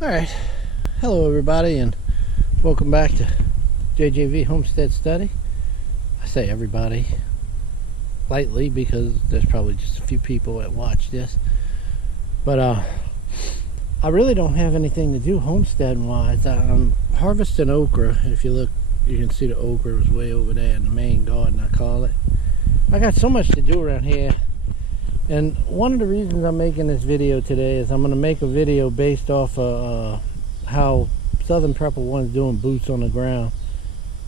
Alright, hello everybody and welcome back to JJV Homestead Study. I say everybody lightly because there's probably just a few people that watch this. But I really don't have anything to do homesteading wise. I'm harvesting okra. If you look, you can see the okra is way over there in the main garden, I call it. I got so much to do around here. And one of the reasons I'm making this video today is I'm going to make a video based off of how Southern Prepper One's doing boots on the ground.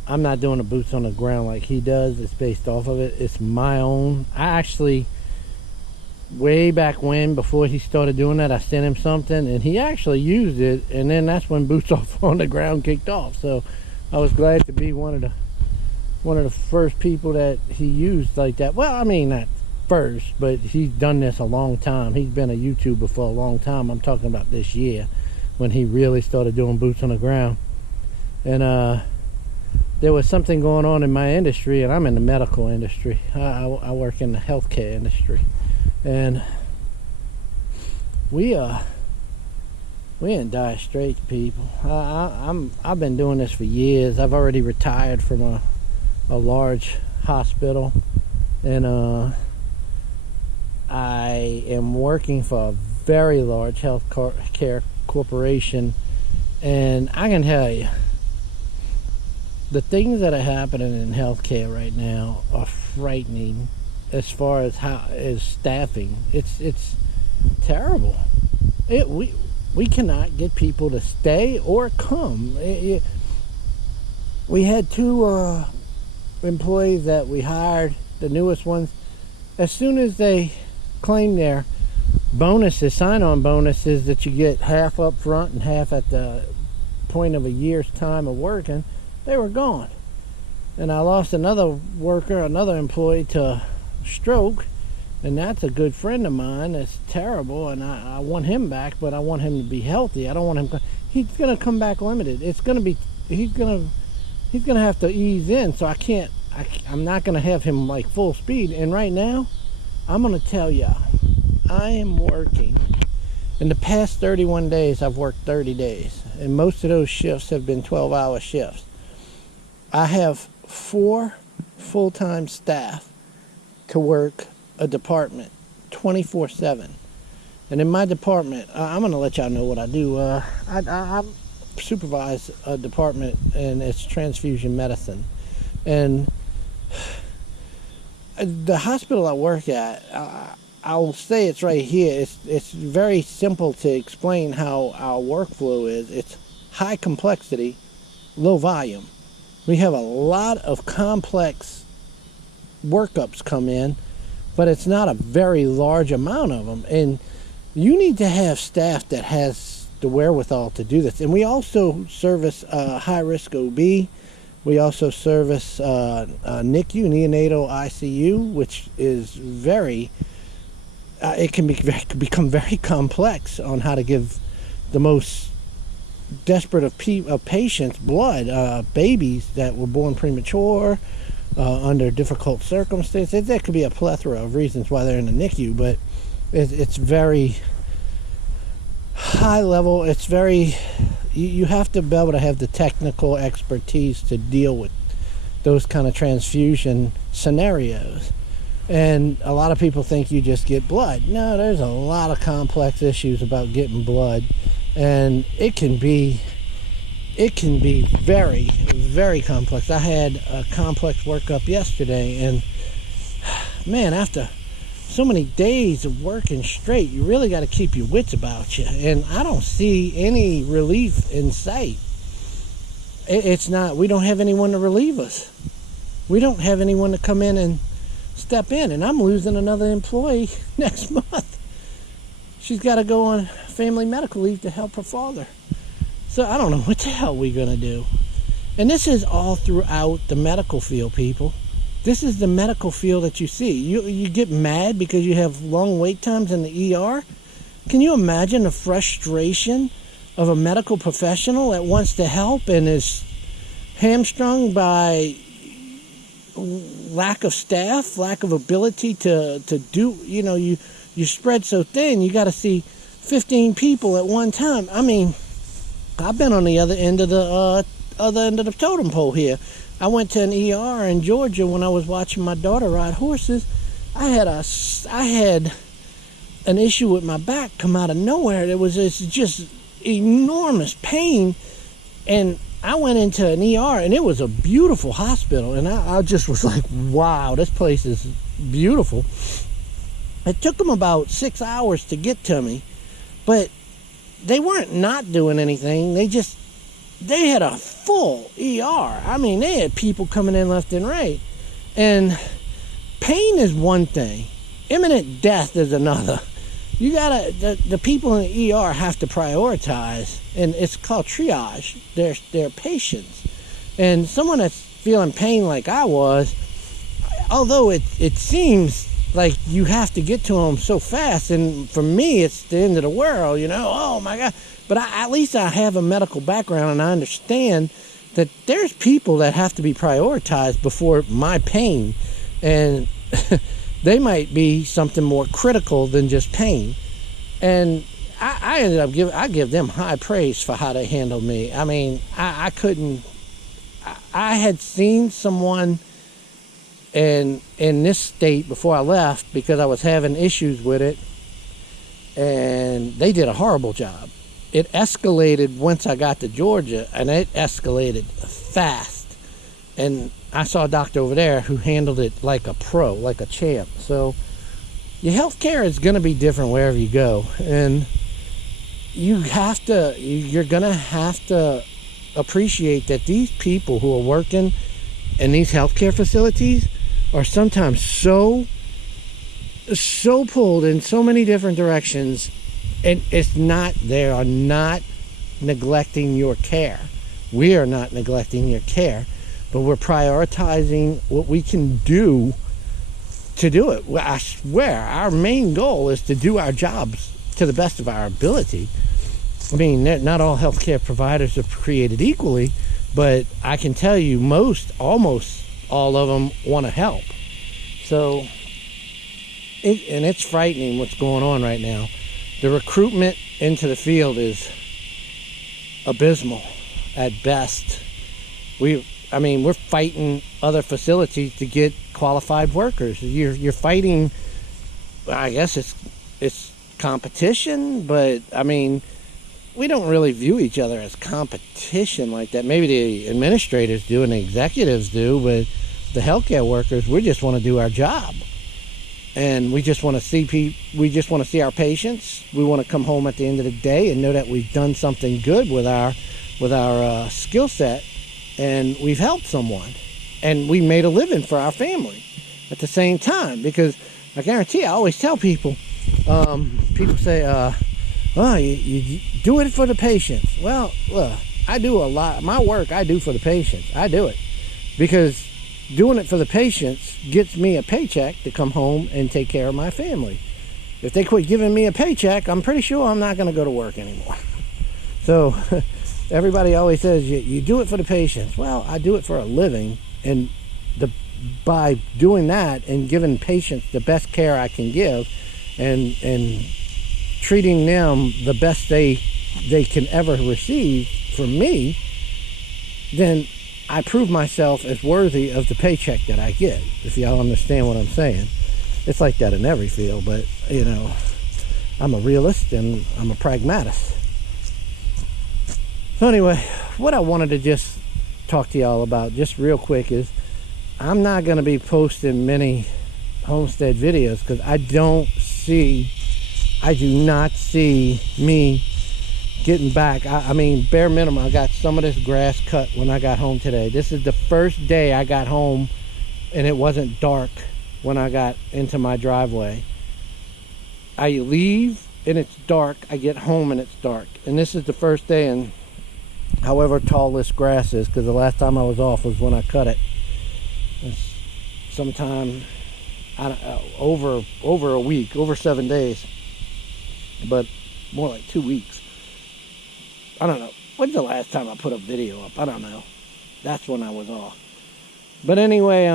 I'm not doing the boots on the ground like he does. It's based off of it. It's my own. I actually, way back when, before he started doing that, I sent him something and he actually used it, and then that's when boots off on the ground kicked off. So I was glad to be one of the first people that he used like that. Well, I mean, not first, but he's done this a long time. He's been a YouTuber for a long time. I'm talking about this year when he really started doing boots on the ground. And there was something going on in my industry, and I'm in the medical industry. I work in the healthcare industry, and we in dire straits, people. I've been doing this for years. I've already retired from a large hospital, and I am working for a very large health care corporation, and I can tell you the things that are happening in healthcare right now are frightening. As far as how is staffing, it's terrible. We cannot get people to stay or come. We had two employees that we hired, the newest ones. As soon as they claim their bonuses, sign-on bonuses that you get half up front and half at the point of a year's time of working, they were gone. And I lost another worker, another employee, to stroke, and that's a good friend of mine. That's terrible, and I want him back, but I want him to be healthy. I don't want him. He's gonna come back limited. It's gonna be. He's gonna have to ease in. So I'm not gonna have him like full speed. And right now, I'm going to tell you, I am working. In the past 31 days, I've worked 30 days. And most of those shifts have been 12-hour shifts. I have 4 full-time staff to work a department 24/7. And in my department, I'm going to let y'all know what I do. I supervise a department, and it's transfusion medicine. And the hospital I work at, I'll say it's right here. It's very simple to explain how our workflow is. It's high complexity, low volume. We have a lot of complex workups come in, but it's not a very large amount of them. And you need to have staff that has the wherewithal to do this. And we also service high-risk OB. We also service NICU, neonatal ICU, which is very, it can become very complex on how to give the most desperate of patients blood. Babies that were born premature, under difficult circumstances. There could be a plethora of reasons why they're in the NICU, but it's very high level. It's very... You have to be able to have the technical expertise to deal with those kind of transfusion scenarios. And a lot of people think you just get blood. No, there's a lot of complex issues about getting blood. And it can be very, very complex. I had a complex workup yesterday, and man, after so many days of working straight, you really got to keep your wits about you, and I don't see any relief in sight. It's not, we don't have anyone to relieve us. We don't have anyone to come in and step in, and I'm losing another employee next month. She's got to go on family medical leave to help her father. So I don't know what the hell we're going to do. And this is all throughout the medical field, people. This is the medical field that you see. You get mad because you have long wait times in the ER. Can you imagine the frustration of a medical professional that wants to help and is hamstrung by lack of staff, lack of ability to do, you know, you spread so thin, you got to see 15 people at one time. I mean, I've been on the other end of the totem pole here. I went to an ER in Georgia when I was watching my daughter ride horses. I had an issue with my back come out of nowhere. It was just enormous pain, and I went into an ER, and it was a beautiful hospital, and I just was like, wow, this place is beautiful. It took them about 6 hours to get to me, but they weren't not doing anything. They had a full ER. I mean, they had people coming in left and right. And pain is one thing. Imminent death is another. You gotta, the people in the ER have to prioritize, and it's called triage. Their patients. And someone that's feeling pain like I was, although it seems like you have to get to them so fast, and for me it's the end of the world, oh my God. But at least I have a medical background, and I understand that there's people that have to be prioritized before my pain, and they might be something more critical than just pain. And I ended up I give them high praise for how they handled me. I mean, I had seen someone in this state before I left because I was having issues with it, and they did a horrible job. It escalated once I got to Georgia, and it escalated fast. And I saw a doctor over there who handled it like a pro, like a champ. So your health care is going to be different wherever you go, and you're going to have to appreciate that these people who are working in these healthcare facilities are sometimes so pulled in so many different directions, and they are not neglecting your care. We are not neglecting your care, but we're prioritizing what we can do to do it. I swear, our main goal is to do our jobs to the best of our ability. I mean, not all healthcare providers are created equally, but I can tell you almost all of them want to help. So, it's frightening what's going on right now. The recruitment into the field is abysmal at best. We're fighting other facilities to get qualified workers. You're fighting, I guess it's competition, but I mean, we don't really view each other as competition like that. Maybe the administrators do and the executives do, but the healthcare workers, we just want to do our job. And we just want to see our patients. We want to come home at the end of the day and know that we've done something good with our skill set, and we've helped someone, and we made a living for our family at the same time. Because I guarantee, I always tell people, people say, you do it for the patients. Well, look, I do a lot. My work I do for the patients. I do it because doing it for the patients gets me a paycheck to come home and take care of my family. If they quit giving me a paycheck, I'm pretty sure I'm not going to go to work anymore. So everybody always says, you do it for the patients. Well, I do it for a living, and by doing that and giving patients the best care I can give, and treating them the best they can ever receive from me, then I prove myself as worthy of the paycheck that I get, if y'all understand what I'm saying. It's like that in every field, but I'm a realist and I'm a pragmatist. So anyway, what I wanted to just talk to y'all about just real quick is I'm not going to be posting many homestead videos because I do not see me getting back. I mean, bare minimum, I got some of this grass cut when I got home today. This is the first day I got home and it wasn't dark when I got into my driveway. I leave and it's dark. I get home and it's dark. And this is the first day, and however tall this grass is, because the last time I was off was when I cut it. It's sometime over a week, over 7 days, but more like 2 weeks. I don't know. When's the last time I put a video up? I don't know. That's when I was off. But anyway,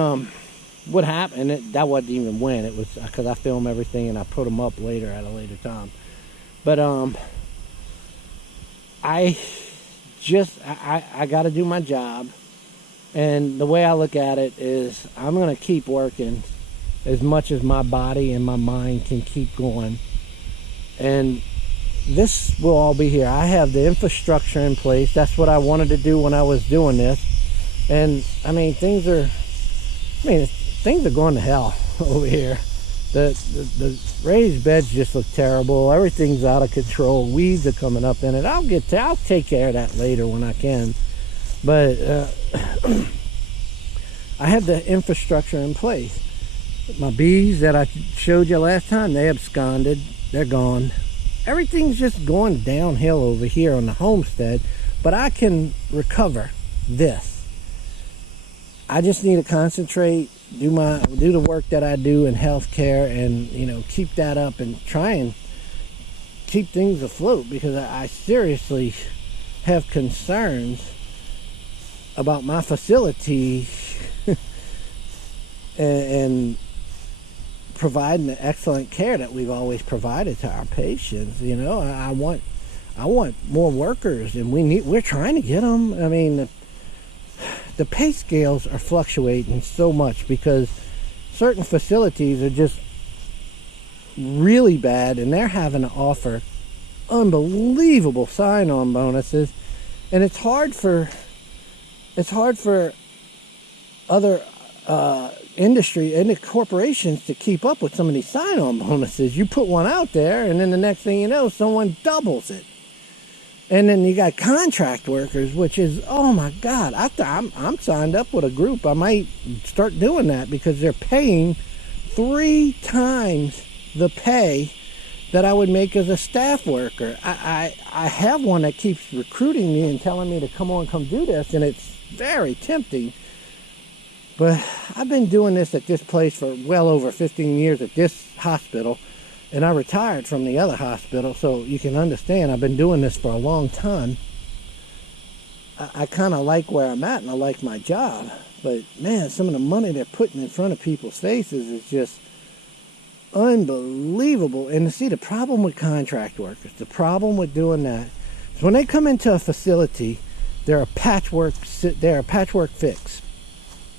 what happened, that wasn't even when. It was because I film everything and I put them up later at a later time. But I just, I got to do my job. And the way I look at it is I'm going to keep working as much as my body and my mind can keep going. And this will all be here. I have the infrastructure in place. That's what I wanted to do when I was doing this. And I mean, things are going to hell over here. The raised beds just look terrible. Everything's out of control. Weeds are coming up in it. I'll take care of that later when I can. But I have the infrastructure in place. My bees that I showed you last time, they absconded. They're gone. Everything's just going downhill over here on the homestead. But I can recover this. I just need to concentrate, do the work that I do in healthcare, and keep that up and try and keep things afloat, because I seriously have concerns about my facility and providing the excellent care that we've always provided to our patients. I want more workers, and we're trying to get them. I mean, the pay scales are fluctuating so much because certain facilities are just really bad, and they're having to offer unbelievable sign-on bonuses, and it's hard for other industry and the corporations to keep up with some of these sign-on bonuses. You put one out there, and then the next thing you know, someone doubles it. And then you got contract workers, which is, oh my God, I'm signed up with a group. I might start doing that because they're paying 3 times the pay that I would make as a staff worker. I have one that keeps recruiting me and telling me to come do this, and it's very tempting. But I've been doing this at this place for well over 15 years at this hospital. And I retired from the other hospital, so you can understand I've been doing this for a long time. I kind of like where I'm at, and I like my job. But, man, some of the money they're putting in front of people's faces is just unbelievable. And see, the problem with contract workers, the problem with doing that, is when they come into a facility, they're a patchwork fix.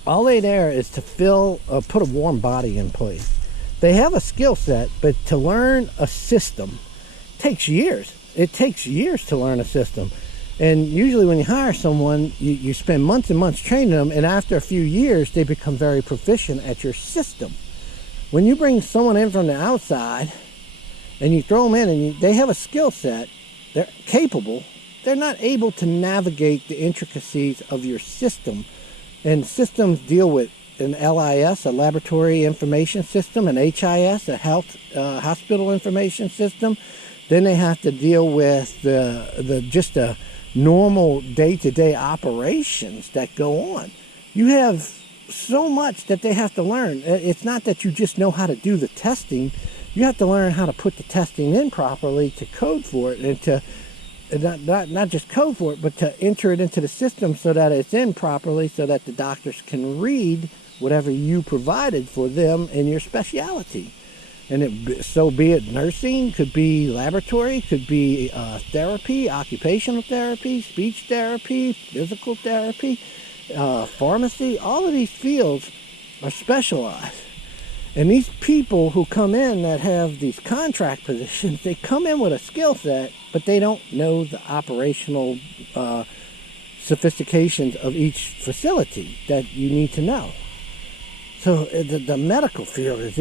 All they there is to put a warm body in place. They have a skill set, but to learn a system takes years. It takes years to learn a system. And usually when you hire someone, you spend months and months training them, and after a few years, they become very proficient at your system. When you bring someone in from the outside, and you throw them in, and they have a skill set, they're capable, they're not able to navigate the intricacies of your system. And systems deal with an LIS, a laboratory information system, an HIS, a hospital information system. Then they have to deal with the normal day-to-day operations that go on. You have so much that they have to learn. It's not that you just know how to do the testing. You have to learn how to put the testing in properly, to code for it, and to not just code for it, but to enter it into the system so that it's in properly, so that the doctors can read whatever you provided for them in your specialty. And so be it nursing, could be laboratory, could be therapy, occupational therapy, speech therapy, physical therapy, pharmacy. All of these fields are specialized. And these people who come in that have these contract positions, they come in with a skill set, but they don't know the operational sophistications of each facility that you need to know. So the medical field is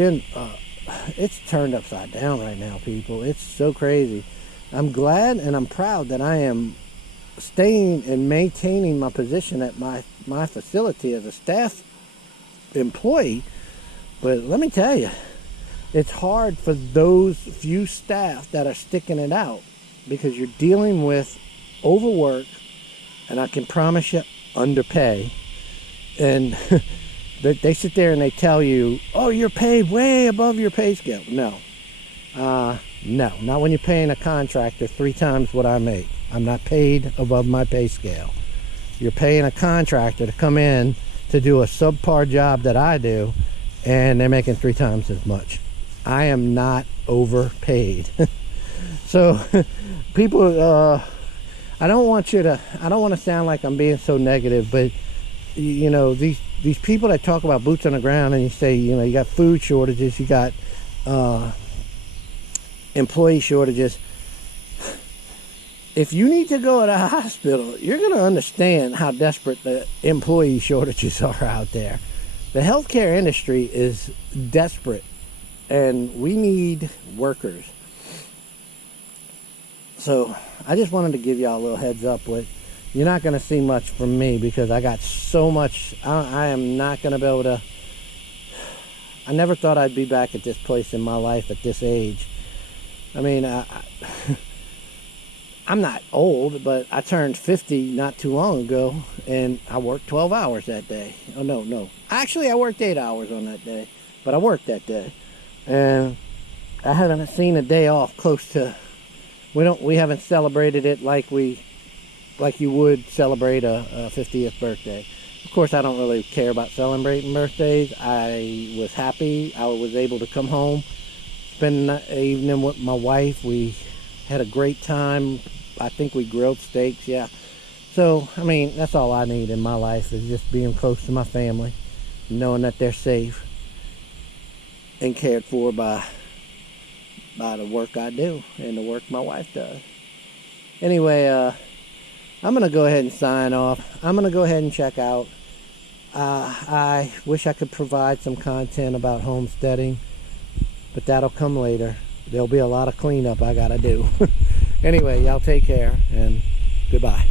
it's turned upside down right now, people. It's so crazy. I'm glad and I'm proud that I am staying and maintaining my position at my facility as a staff employee. But let me tell you, it's hard for those few staff that are sticking it out, because you're dealing with overwork, and I can promise you, underpay. And they sit there and they tell you, oh, you're paid way above your pay scale. No, not when you're paying a contractor 3 times what I make. I'm not paid above my pay scale. You're paying a contractor to come in to do a subpar job that I do, and they're making 3 times as much. I am not overpaid. So people, I don't want to sound like I'm being so negative, but you know, these people that talk about boots on the ground, and you say, you know, you got food shortages, you got employee shortages. If you need to go to the hospital, you're going to understand how desperate the employee shortages are out there. The healthcare industry is desperate, and we need workers. So I just wanted to give y'all a little heads up with, you're not going to see much from me because I got so much. I am not going to be able to. I never thought I'd be back at this place in my life at this age. I mean, I'm not old, but I turned 50 not too long ago, and I worked 12 hours that day. Oh, no. Actually, I worked 8 hours on that day, but I worked that day. And I haven't seen a day off close to, we haven't celebrated it like you would celebrate a 50th birthday. Of course, I don't really care about celebrating birthdays. I was happy I was able to come home, spend the evening with my wife. We had a great time. I think we grilled steaks, yeah. So, I mean, that's all I need in my life, is just being close to my family, knowing that they're safe and cared for by the work I do and the work my wife does. Anyway, I'm going to go ahead and sign off. I'm going to go ahead and check out. I wish I could provide some content about homesteading, but that'll come later. There'll be a lot of cleanup I got to do. Anyway, y'all take care, and goodbye.